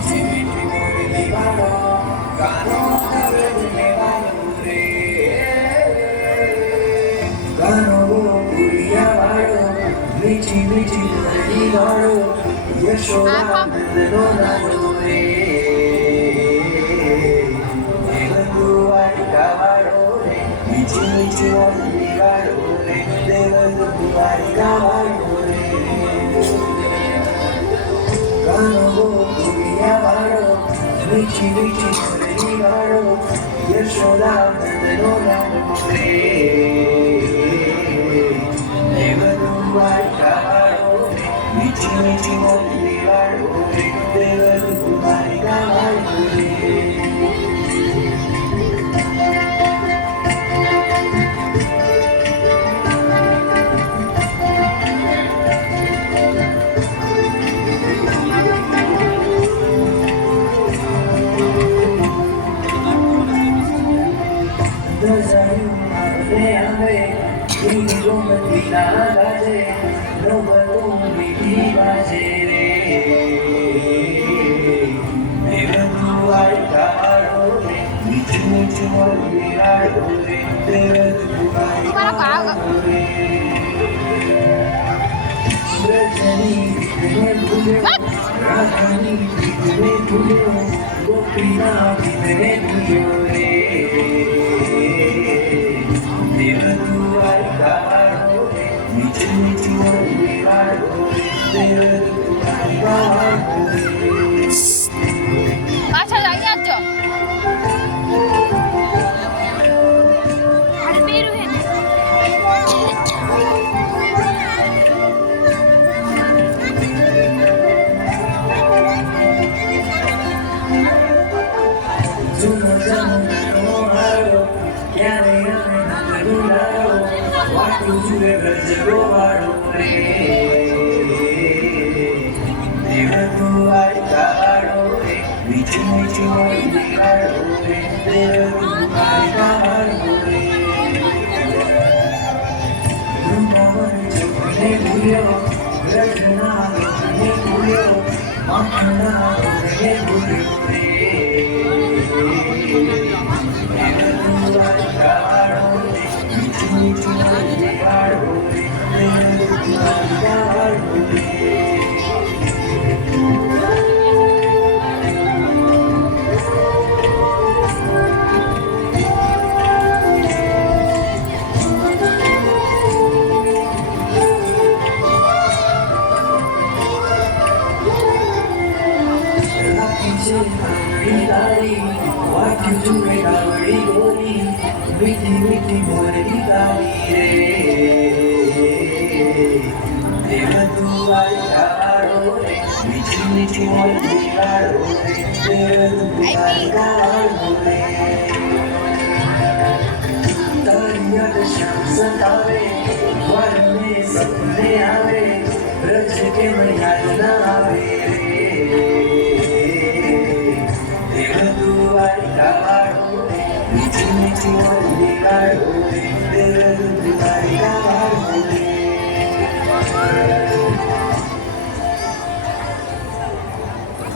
मीठी मीठी मुरली वालो गानों में बजने वालों रे गानों गुड़िया वालो मीठी मीठी मुरली वालो यशोदा नंदनो नानो रे देवदुआरिका वालो रे मीठी मीठी मुरली वालो रे देवदुआरिका वालो रे गानों गुड़िया वालो मीठी मीठी मुरली वालो यशोदा नंदनो नानो रे देवदुआरिका वालो रे मीठी मीठी मुरली वालो रे देवदुआरिका वालो रे Thank you.